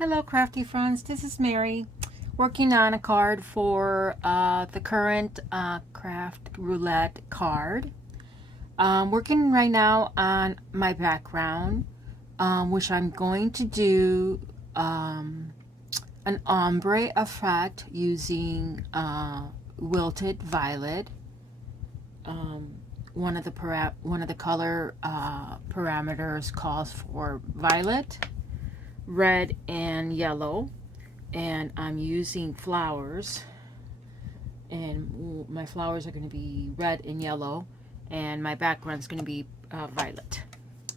Hello crafty friends, this is Mary working on a card for the current Craft Roulette card. Working right now on my background, which I'm going to do an ombre effect using wilted violet. One of the color parameters calls for violet, red, and yellow, and I'm using flowers, and my flowers are going to be red and yellow, and my background is going to be violet.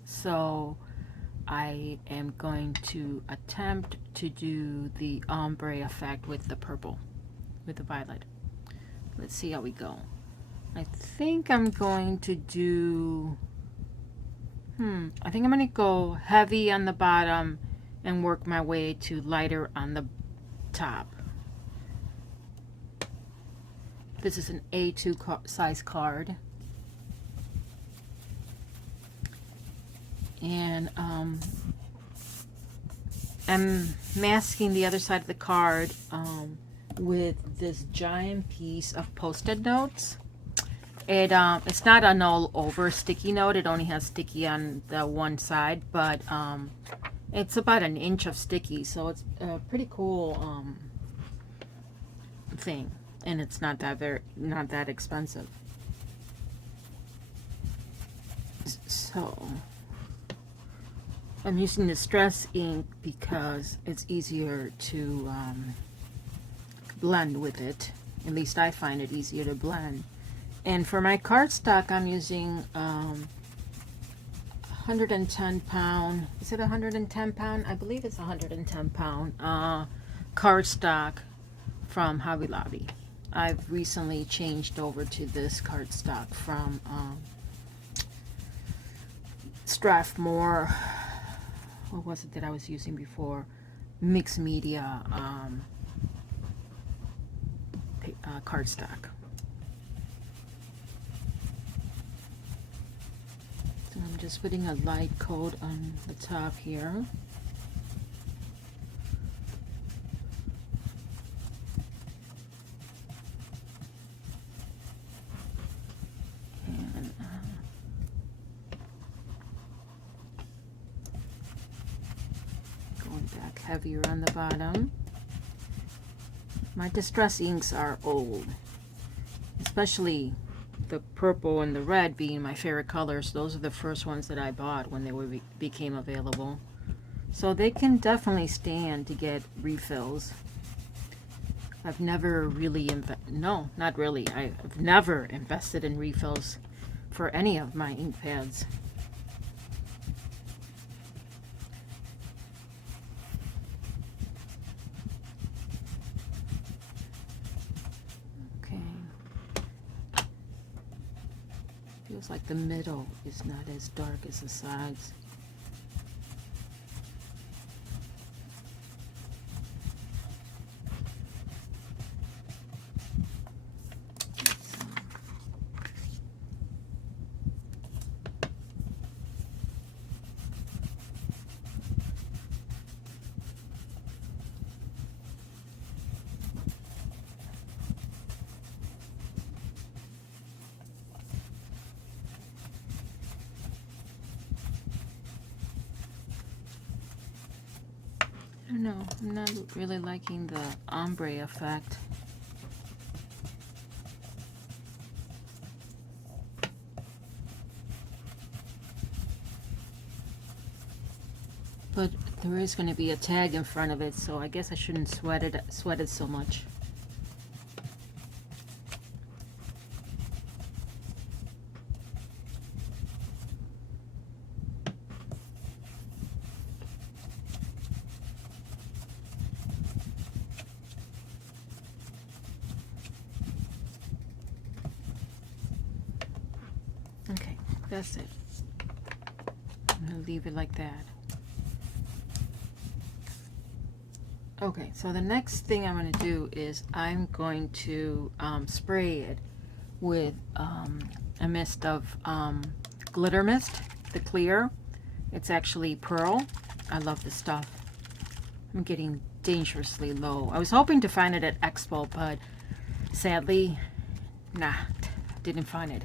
So I am going to attempt to do the ombre effect with the purple, with the violet. Let's see how we go. I think I'm going to do I think I'm going to go heavy on the bottom and work my way to lighter on the top. This is an A2 size card. And I'm masking the other side of the card with this giant piece of Post-it notes. It's not an all over sticky note. It only has sticky on the one side, but it's about an inch of sticky, so it's a pretty cool thing, and it's not that expensive. So I'm using the Stress ink because it's easier to blend with it. At least I find it easier to blend. And for my cardstock, I'm using 110 pound, is it 110 pound? I believe it's 110 pound cardstock from Hobby Lobby. I've recently changed over to this cardstock from Strathmore. What was it that I was using before? Mixed media cardstock. So I'm just putting a light coat on the top here. And going back heavier on the bottom. My Distress inks are old, especially the purple and the red being my favorite colors. Those are the first ones that I bought when they became available. So they can definitely stand to get refills. I've never really I've never invested in refills for any of my ink pads. Feels like the middle is not as dark as the sides. I don't know, I'm not really liking the ombre effect. But there is going to be a tag in front of it, so I guess I shouldn't sweat it so much. Okay, that's it. I'm going to leave it like that. Okay, so the next thing I'm going to do is I'm going to spray it with a mist of glitter mist, the clear. It's actually pearl. I love this stuff. I'm getting dangerously low. I was hoping to find it at Expo, but sadly, nah, didn't find it.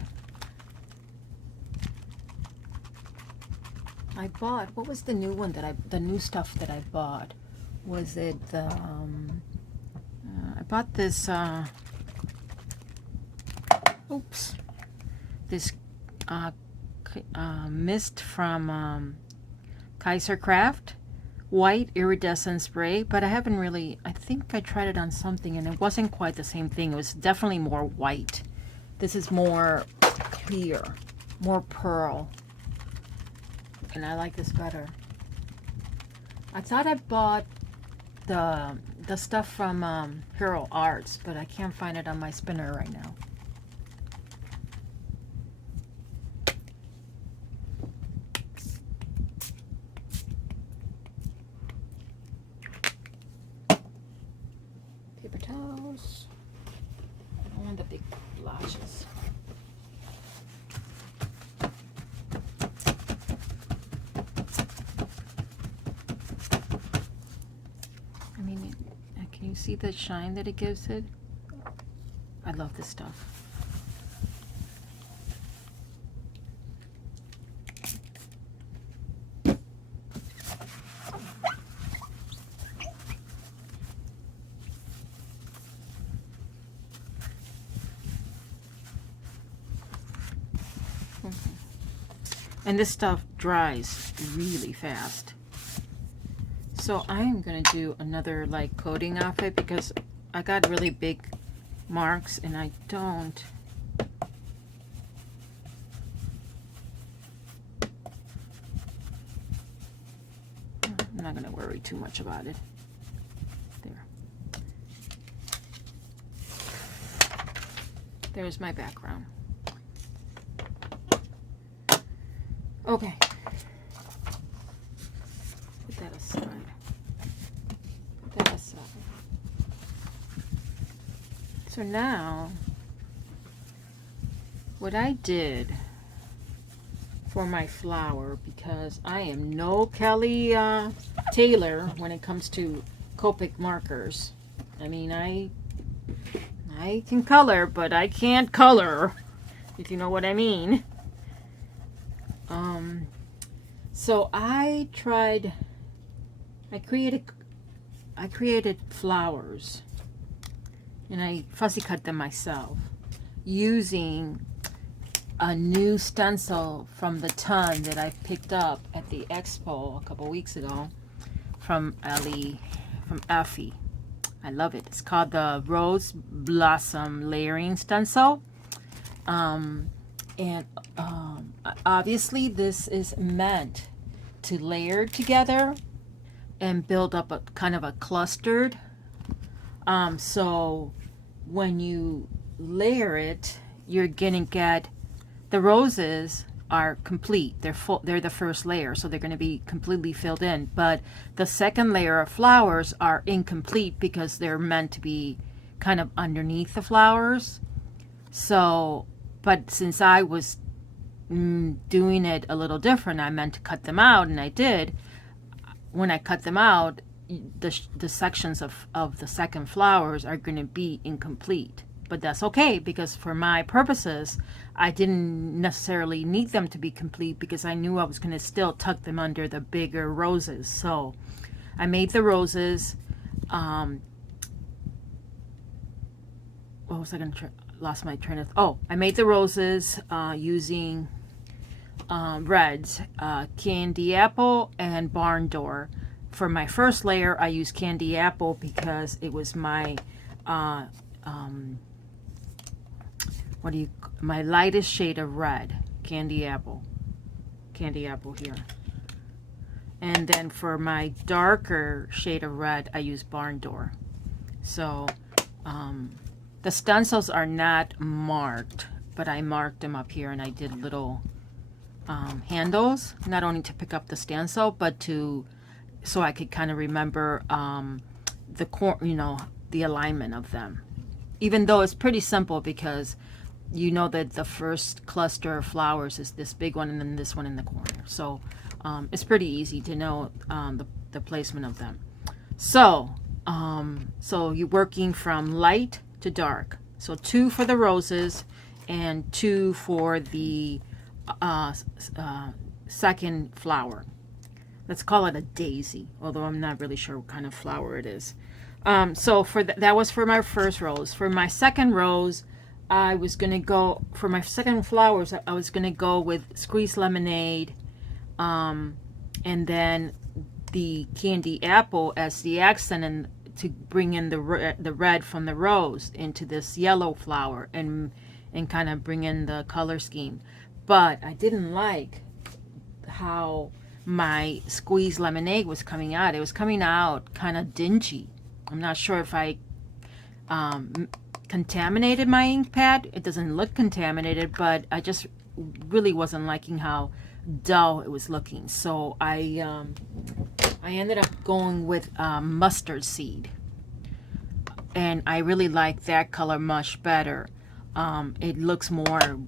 I bought, what was the new one that the new stuff that I bought? Was it the, I bought this, this mist from Kaiser Craft, white iridescent spray, but I haven't really, I think I tried it on something and it wasn't quite the same thing. It was definitely more white. This is more clear, more pearl. And I like this better. I thought I bought the stuff from Hero Arts, but I can't find it on my spinner right now. Paper towels. I don't want the big blotches. Can you see the shine that it gives it? I love this stuff. And this stuff dries really fast. So I'm gonna do another like coating off it because I got really big marks and I don't. I'm not gonna worry too much about it. There. There's my background. Okay. Put that aside. Put that aside. So now, what I did for my flower, because I am no Kelly Taylor when it comes to Copic markers. I mean, I can color, but I can't color, if you know what I mean. So I created flowers and I fussy cut them myself using a new stencil from the ton that I picked up at the expo a couple weeks ago from Effie. I love it. It's called the Rose Blossom Layering Stencil. Obviously this is meant to layer together and build up a kind of a clustered. So when you layer it, you're gonna get the roses are complete. They're full. They're the first layer, so they're going to be completely filled in. But the second layer of flowers are incomplete because they're meant to be kind of underneath the flowers. So, but since I was doing it a little different, I meant to cut them out, and I did. When I cut them out, the sections of the second flowers are going to be incomplete. But that's okay, because for my purposes, I didn't necessarily need them to be complete because I knew I was going to still tuck them under the bigger roses. So I made the roses. What was I going to lost my train of I made the roses using reds, candy apple and barn door. For my first layer, I used candy apple because it was my my lightest shade of red, candy apple here. And then for my darker shade of red, I use barn door. So the stencils are not marked, but I marked them up here, and I did little handles, not only to pick up the stencil, but so I could kind of remember the alignment of them. Even though it's pretty simple, because you know that the first cluster of flowers is this big one and then this one in the corner. So it's pretty easy to know the placement of them. So, so you're working from light to dark. So 2 for the roses and 2 for the second flower. Let's call it a daisy, although I'm not really sure what kind of flower it is. So for that was for my first rose. For my second rose, I was gonna go for my second flowers. I was gonna go with squeezed lemonade, and then the candy apple as the accent, and to bring in the red from the rose into this yellow flower, and kind of bring in the color scheme. But I didn't like how my squeezed lemonade was coming out. It was coming out kind of dingy. I'm not sure if I contaminated my ink pad. It doesn't look contaminated, but I just really wasn't liking how dull it was looking. So I ended up going with mustard seed, and I really like that color much better. It looks more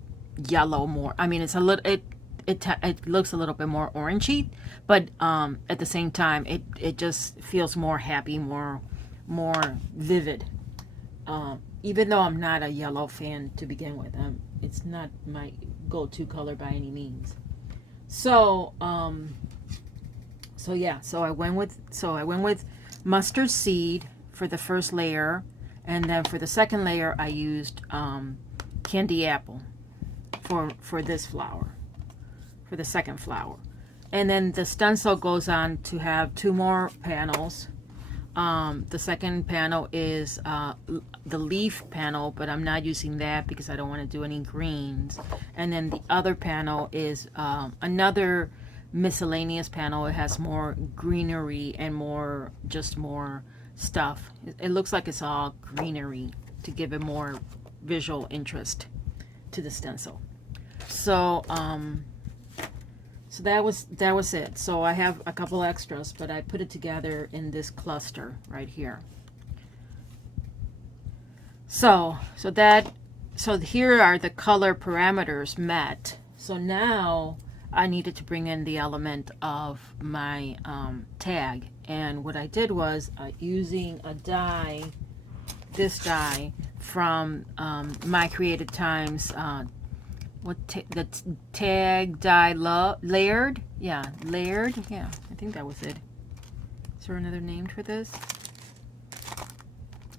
yellow, more. I mean, it's a little. It looks a little bit more orangey, but at the same time, it just feels more happy, more vivid. Even though I'm not a yellow fan to begin with, it's not my go-to color by any means. So so I went with mustard seed for the first layer, and then for the second layer I used candy apple for this flower, for the second flower. And then the stencil goes on to have 2 more panels. The second panel is the leaf panel, but I'm not using that because I don't want to do any greens. And then the other panel is another miscellaneous panel. It has more greenery and more stuff. It looks like it's all greenery to give it more visual interest to the stencil. So so that was it. So I have a couple extras, but I put it together in this cluster right here. So here are the color parameters met. So now I needed to bring in the element of my tag, and what I did was using a die, this die from My Creative Times. The tag die layered? Yeah, layered. Yeah, I think that was it. Is there another name for this?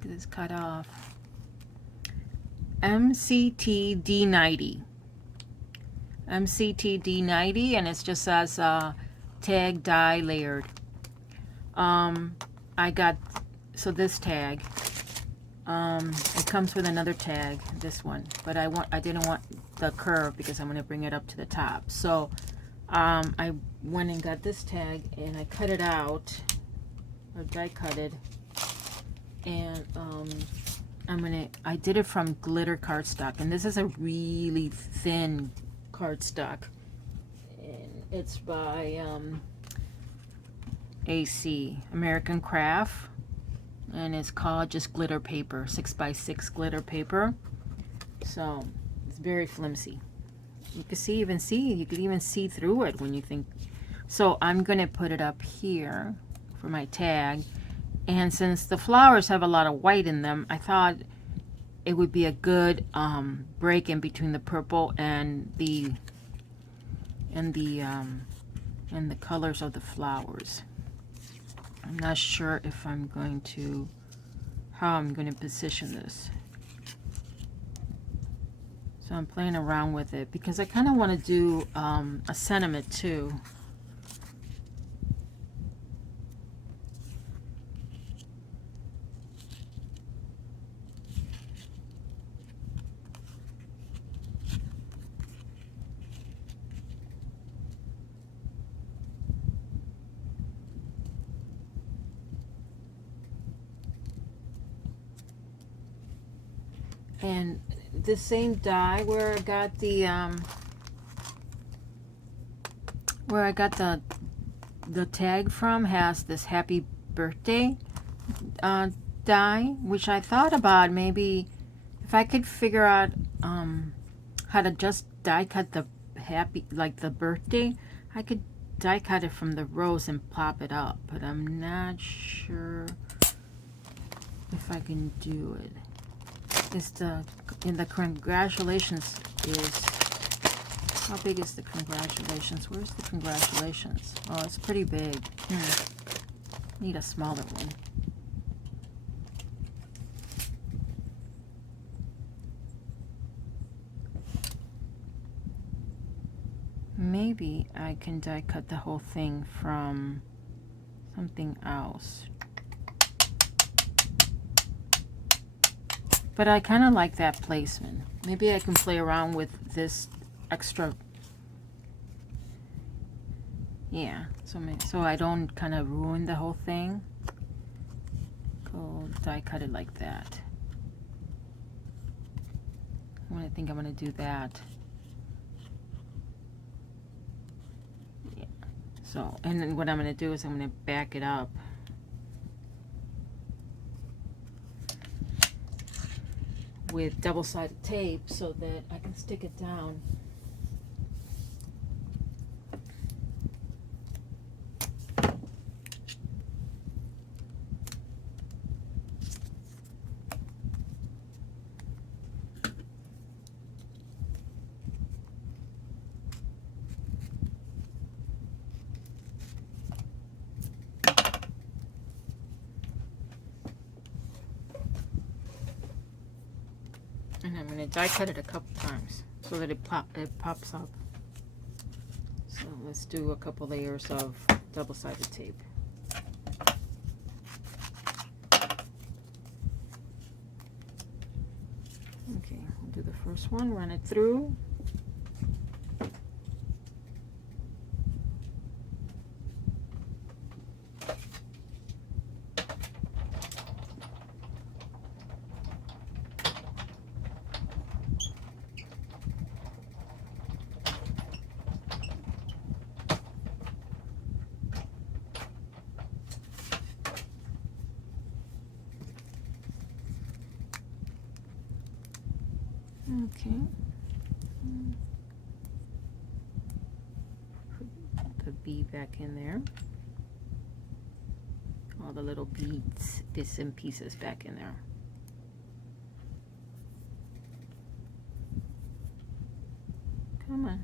Get this cut off. MCT-D90. MCT-D90, and it just says tag die layered. I got this tag. It comes with another tag, this one, but I didn't want the curve because I'm going to bring it up to the top. So I went and got this tag, and I cut it out, or die cut it, and I did it from glitter cardstock, and this is a really thin cardstock, and it's by AC, American Craft, and it's called just glitter paper, 6x6 glitter paper. So it's very flimsy. You could even see through it when you think. So I'm gonna put it up here for my tag, and since the flowers have a lot of white in them, I thought it would be a good break in between the purple and the colors of the flowers. I'm not sure if how I'm going to position this. So I'm playing around with it because I kind of want to do a sentiment too. And the same die where I got the tag from has this happy birthday die, which I thought about maybe if I could figure out how to just die cut the happy, like the birthday, I could die cut it from the rose and pop it up, but I'm not sure if I can do it. Is the congratulations is, how big is the congratulations? Where's the congratulations? Oh, it's pretty big. Need a smaller one. Maybe I can die cut the whole thing from something else. But I kind of like that placement. Maybe I can play around with this extra. Yeah, so I don't kind of ruin the whole thing. Go die cut it like that. I think I'm gonna do that. Yeah. So, and then what I'm gonna do is I'm gonna back it up. With double-sided tape so that I can stick it down. And I'm going to die cut it a couple times so that it pops up. So let's do a couple layers of double-sided tape. Okay, we'll do the first one, run it through. Okay. Put the bee back in there. All the little beads, bits and pieces back in there. Come on.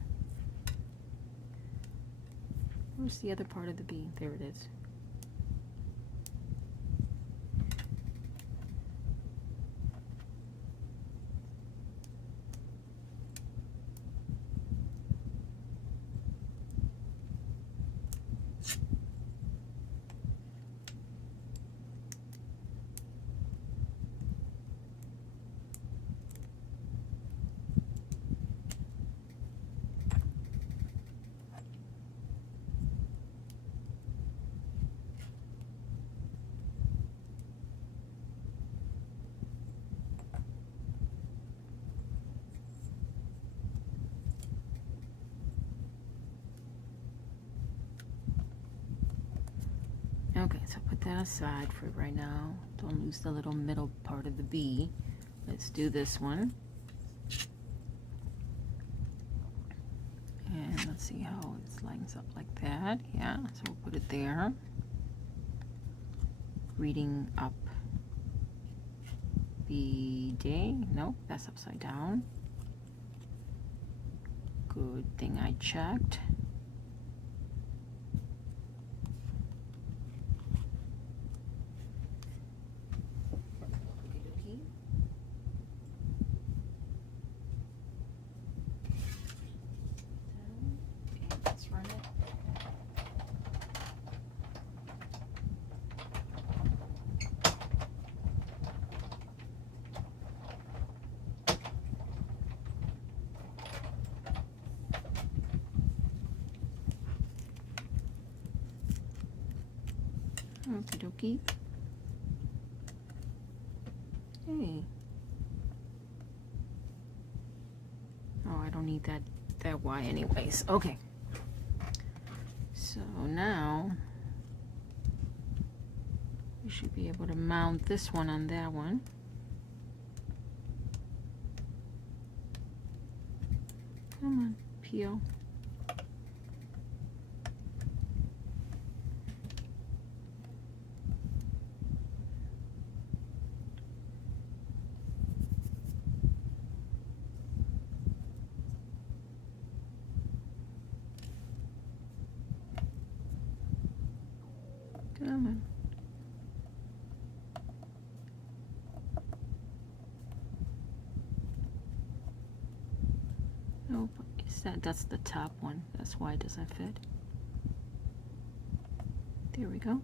Where's the other part of the bee? There it is. Okay, so put that aside for right now. Don't lose the little middle part of the bee. Let's do this one. And let's see how it lines up like that. Yeah, so we'll put it there. Reading up. B-day. Nope, that's upside down. Good thing I checked. Okie dokie. Hey. Oh, I don't need that Y anyways. Okay. So now we should be able to mount this one on that one. Come on, peel. Nope, that's the top one. That's why it doesn't fit. There we go.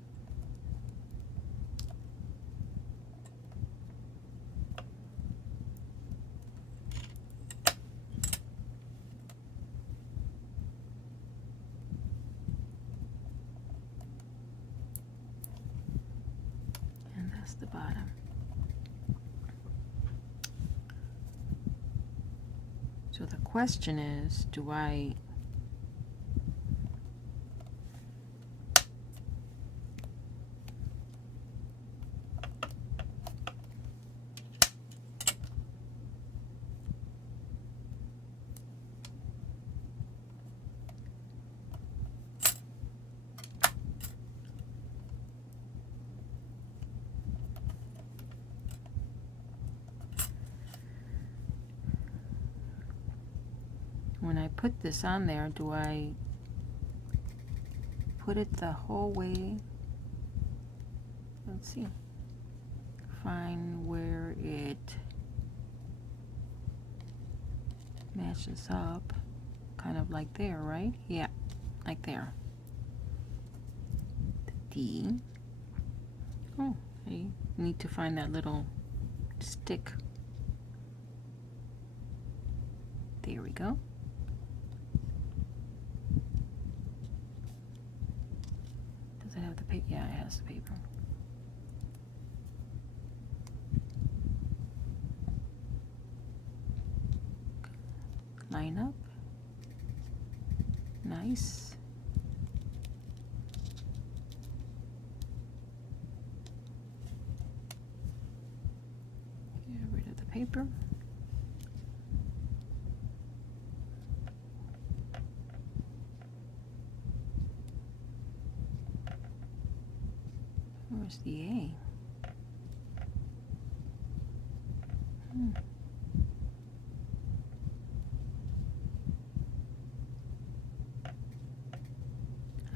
And that's the bottom. So the question is, do I when I put this on there, do I put it the whole way? Let's see. Find where it matches up. Kind of like there, right? Yeah, like there. The D. Oh, I need to find that little stick. There we go. Does it have the paper? Yeah, it has the paper. Line up. Nice. Get rid of the paper. Where's the A?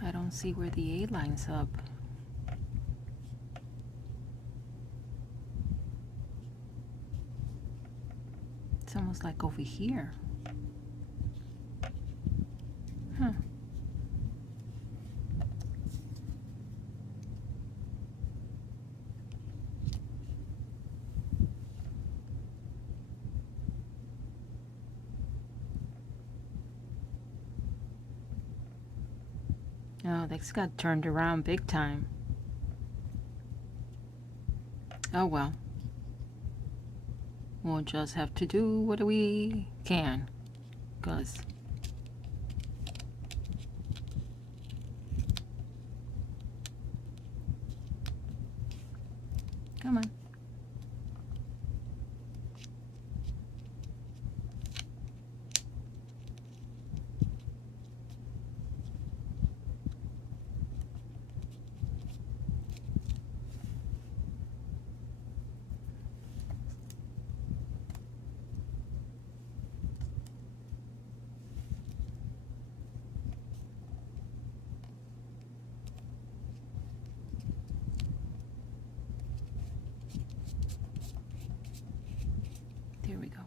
I don't see where the A lines up. It's almost like over here. Huh. Oh, that's got turned around big time. Oh well. We'll just have to do what we can. 'Cause come on. There we go.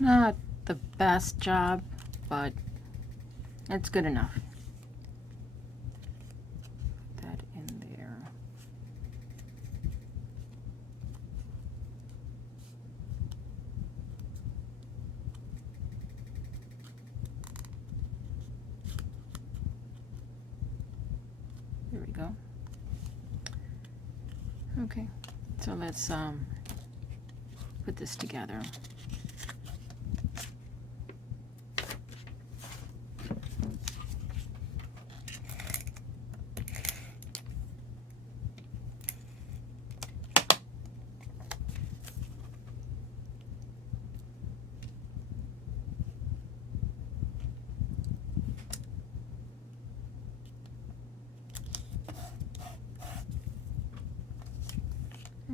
Not the best job, but it's good enough. Put that in there. There we go. Okay, so let's put this together.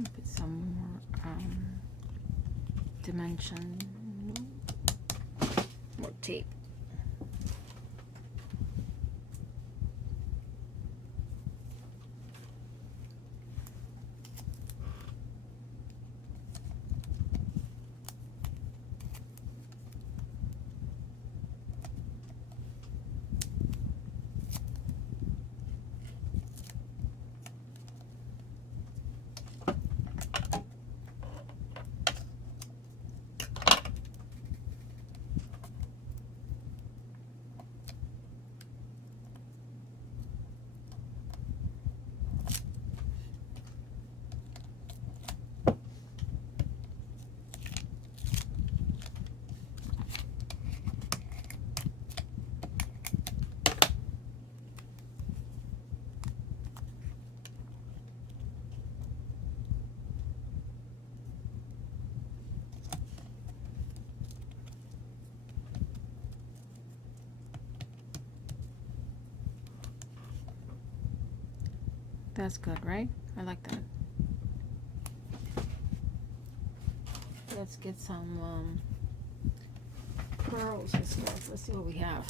Put some more dimension, more tape. That's good, right? I like that. Let's get some pearls and stuff. Let's see what we have.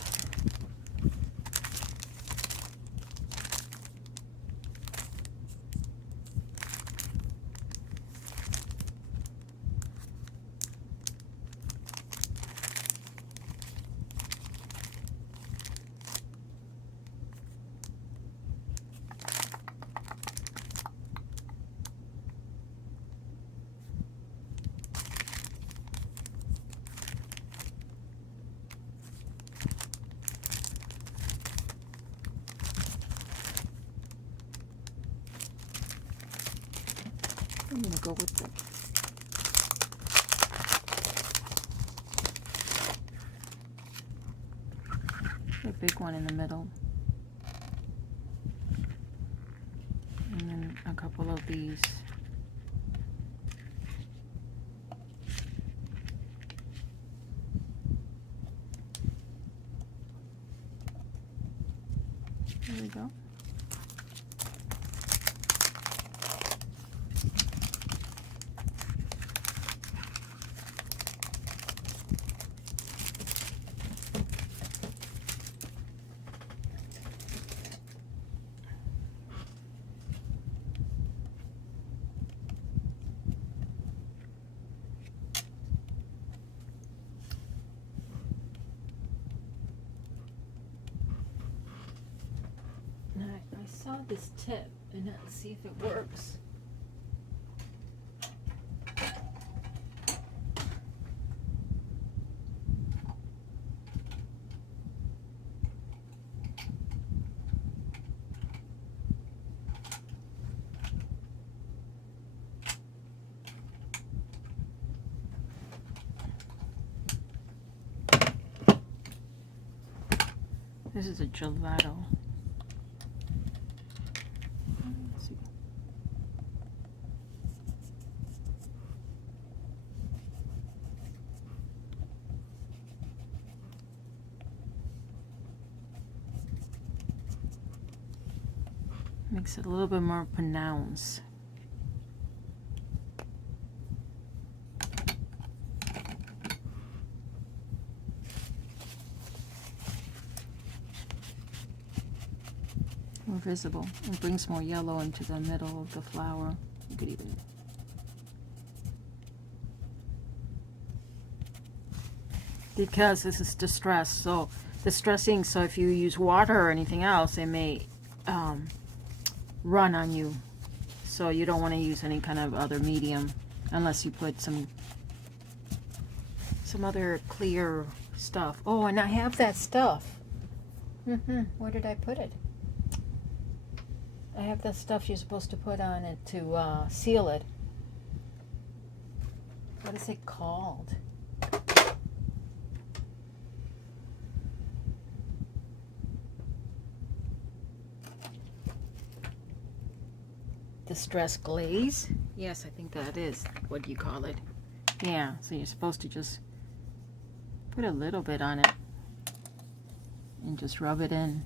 I'm gonna go with the big one in the middle, and then a couple of these. There we go. I saw this tip, and let's see if it works. This is a gelato. Let's see. Makes it a little bit more pronounced. More visible. It brings more yellow into the middle of the flower. You could even because this is distressed, so distressing, so if you use water or anything else, it may run on you. So you don't want to use any kind of other medium unless you put some other clear stuff. Oh, and I have that stuff. Where did I put it? I have that stuff you're supposed to put on it to seal it. What is it called? Distress glaze? Yes, I think that is what you call it. Yeah, so you're supposed to just put a little bit on it and just rub it in.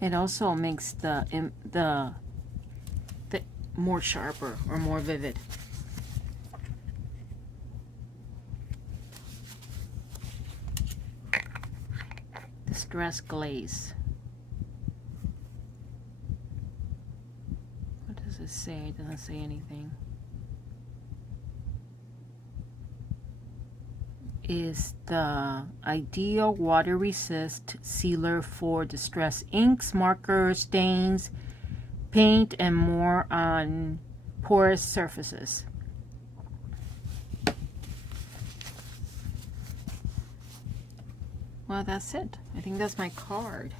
It also makes the more sharper or more vivid. Distress Glaze. What does it say? It doesn't say anything. Is the ideal water resist sealer for distress inks, markers, stains, paint, and more on porous surfaces. Well, that's it. I think that's my card.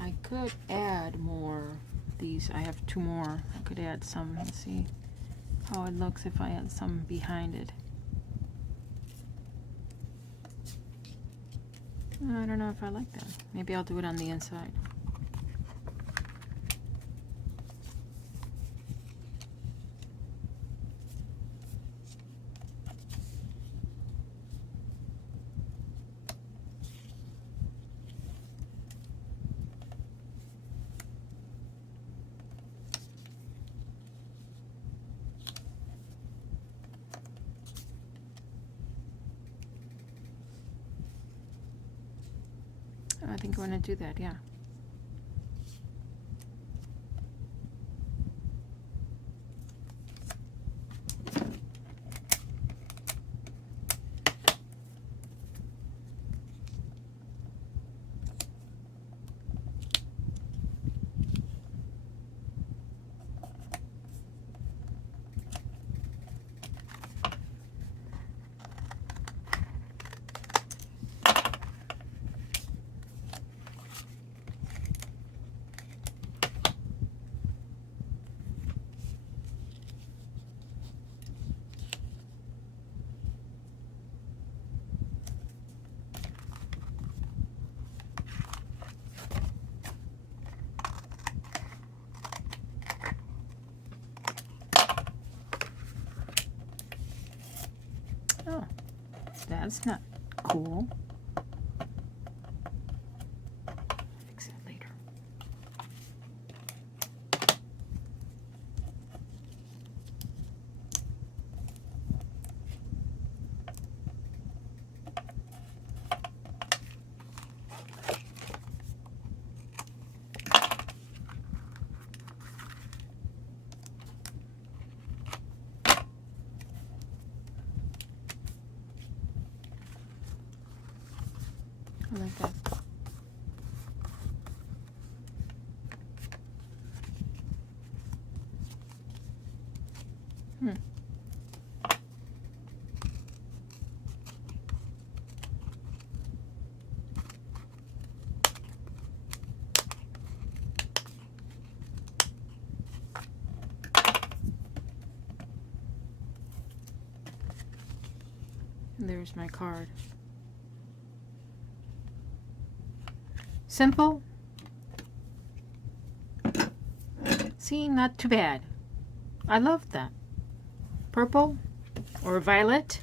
I could add more of these. I have 2 more. I could add some. Let's see how it looks if I add some behind it. I don't know if I like that. Maybe I'll do it on the inside. I think I'm going to do that, yeah. Oh, that's not cool. Fix it later. I like that. And there's my card. Simple. See, not too bad. I love that. Purple or violet,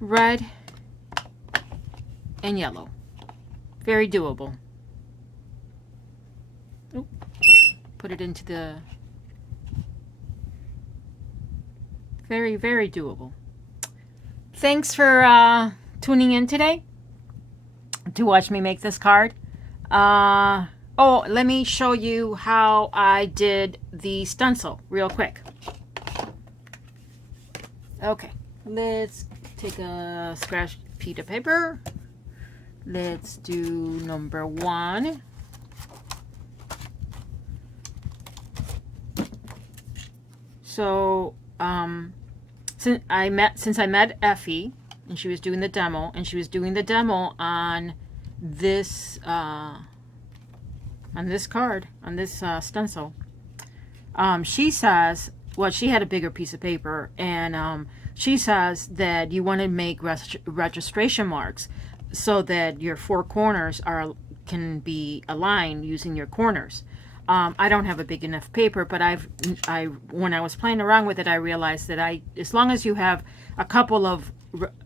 red, and yellow. Very doable. Oop. Put it into the... Very, very doable. Thanks for tuning in today to watch me make this card. Oh, let me show you how I did the stencil real quick. Okay, let's take a scratch sheet of paper. Let's do number 1. So, since I met Effie, and she was doing the demo, on this card, on this stencil. She says, well, she had a bigger piece of paper, and she says that you want to make registration marks so that your 4 corners can be aligned using your corners. I don't have a big enough paper, but when I was playing around with it, I realized that as long as you have a couple of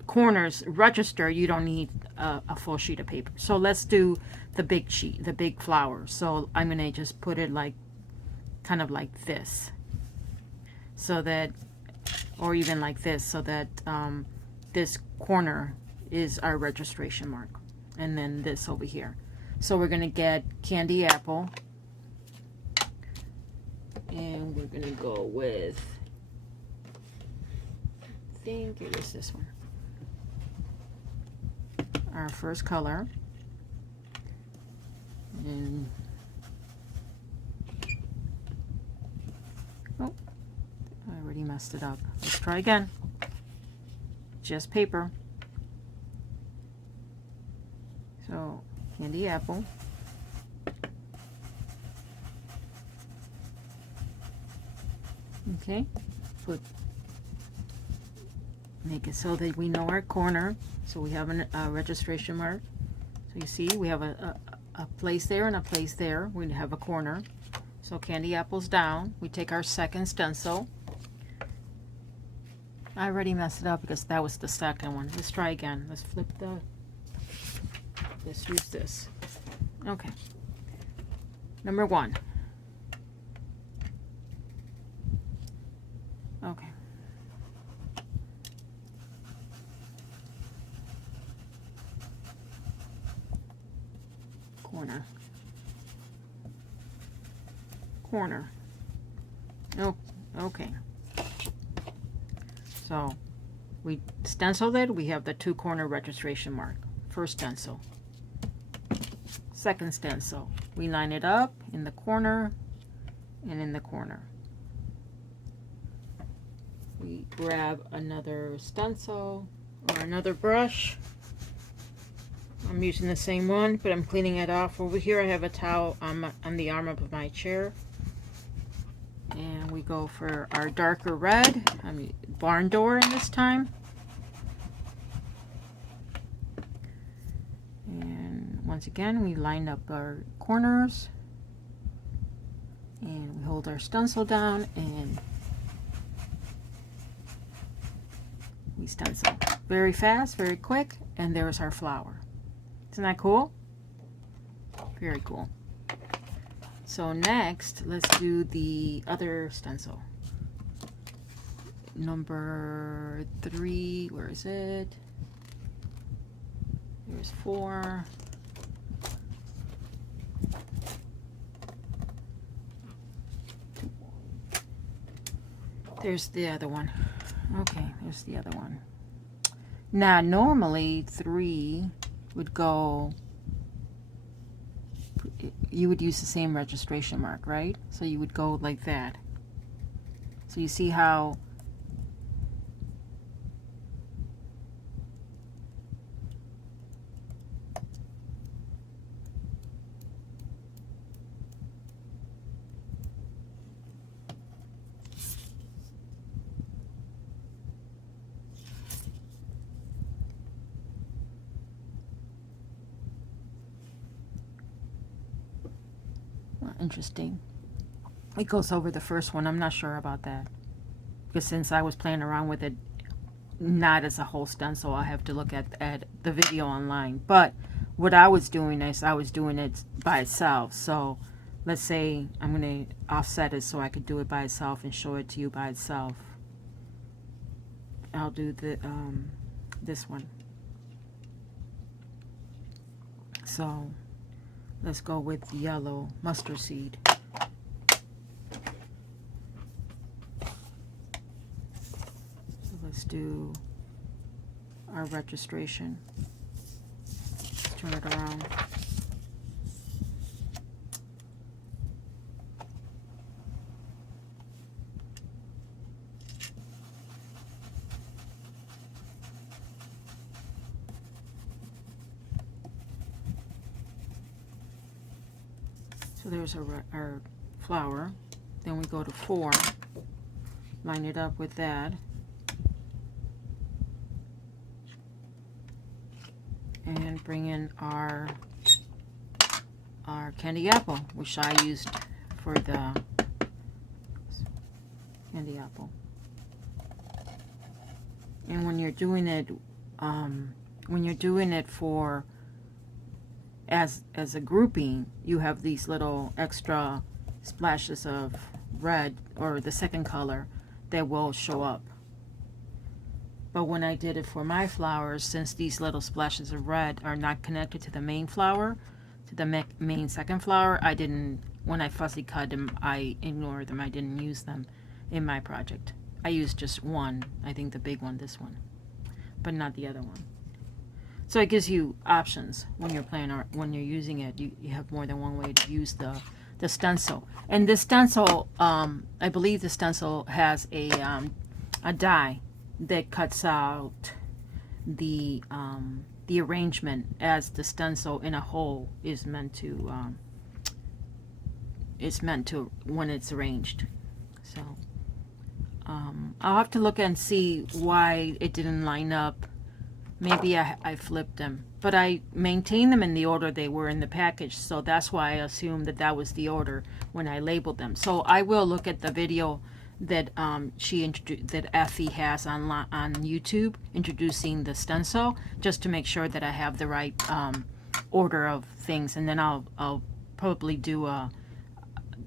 corners register, you don't need a full sheet of paper. So let's do the big sheet, the big flower. So I'm gonna just put it like, kind of like this, so that, or even like this, so that this corner is our registration mark, and then this over here. So we're gonna get candy apple, and we're gonna go with, I think it is this one, our first color. And oh, I already messed it up. Let's try again. Just paper. So candy apple. Okay, make it so that we know our corner. So we have a registration mark. So you see we have a place there and a place there. We have a corner. So candy apple's down. We take our second stencil. I already messed it up because that was the second one. Let's try again. Let's flip the, let's use this. Okay. Number 1. Okay. Corner. Corner. Oh, okay. So we stenciled it. We have the 2 corner registration mark. First stencil. Second stencil. We line it up in the corner and in the corner. We grab another stencil or another brush. I'm using the same one, but I'm cleaning it off. Over here I have a towel on the arm of my chair. And we go for our darker red. I mean, barn door in this time. And once again, we line up our corners. And we hold our stencil down and we stencil. Very fast, very quick, and there's our flower. Isn't that cool? Very cool. So next, let's do the other stencil. Number 3, where is it? There's 4. There's the other one. Okay, there's the other one. Now, normally 3 would go, you would use the same registration mark, right? So you would go like that. So you see how interesting. It goes over the first one. I'm not sure about that, because since I was playing around with it not as a whole stencil, I have to look at the video online. But what I was doing is I was doing it by itself. So let's say I'm going to offset it so I could do it by itself and show it to you by itself. I'll do the this one. So let's go with yellow mustard seed. So let's do our registration. Let's turn it around. So there's our flower. Then we go to 4, line it up with that, and bring in our candy apple, which I used for the candy apple. And when you're doing it for as a grouping, you have these little extra splashes of red or the second color that will show up. But when I did it for my flowers, since these little splashes of red are not connected to the main flower, to the main second flower, I didn't, when I fussy cut them, I ignored them. I didn't use them in my project. I used just one, I think the big one, this one, but not the other one. So it gives you options when you're playing art, when you're using it. You have more than one way to use the stencil. And this stencil, I believe the stencil has a die that cuts out the arrangement as the stencil in a whole is meant to when it's arranged. So I'll have to look and see why it didn't line up. Maybe I flipped them, but I maintained them in the order they were in the package, so that's why I assumed that was the order when I labeled them. So I will look at the video that that Effie has on YouTube introducing the stencil, just to make sure that I have the right order of things, and then I'll probably do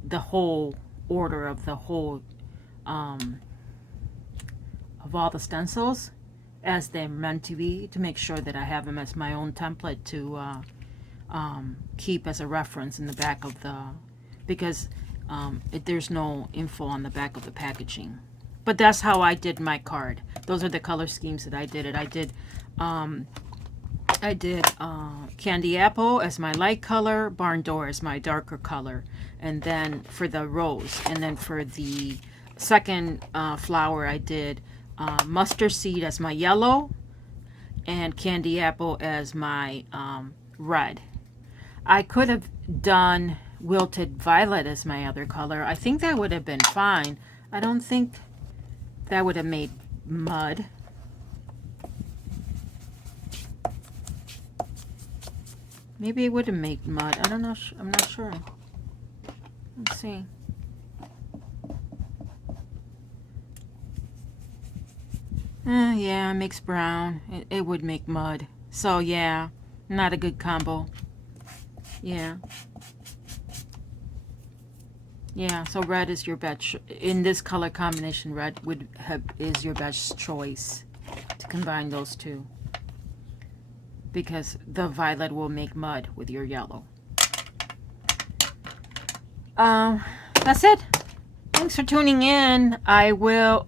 the whole order of the whole of all the stencils as they're meant to be, to make sure that I have them as my own template to keep as a reference in the back of the, because there's no info on the back of the packaging. But that's how I did my card. Those are the color schemes that I did it. I did candy apple as my light color, barn door as my darker color, and then for the rose, and then for the second flower I did mustard seed as my yellow and candy apple as my red. I could have done wilted violet as my other color. I think that would have been fine. I don't think that would have made mud. Maybe it would have made mud. I don't know. I'm not sure. Let's see. Yeah, mixed brown. It would make mud. So yeah, not a good combo. Yeah. Yeah, so red is your best. In this color combination, red is your best choice to combine those two, because the violet will make mud with your yellow. That's it. Thanks for tuning in. I will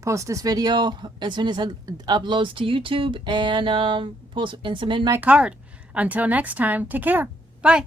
post this video as soon as it uploads to YouTube, and post and submit my card. Until next time, take care. Bye.